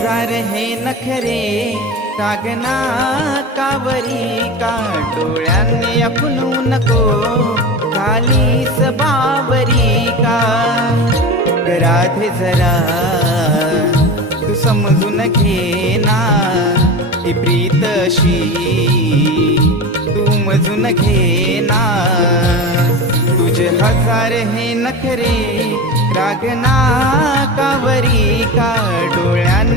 हजार हे नखरे कागना कावरी का डोळ्यांनी आपणू नको खालीस बावरी का राधे जरा तू समजून घे ना ही प्रीत अशी तू मजून घे ना तुझे हजार हे नखरे रागना कावरी का डोळ्यांनी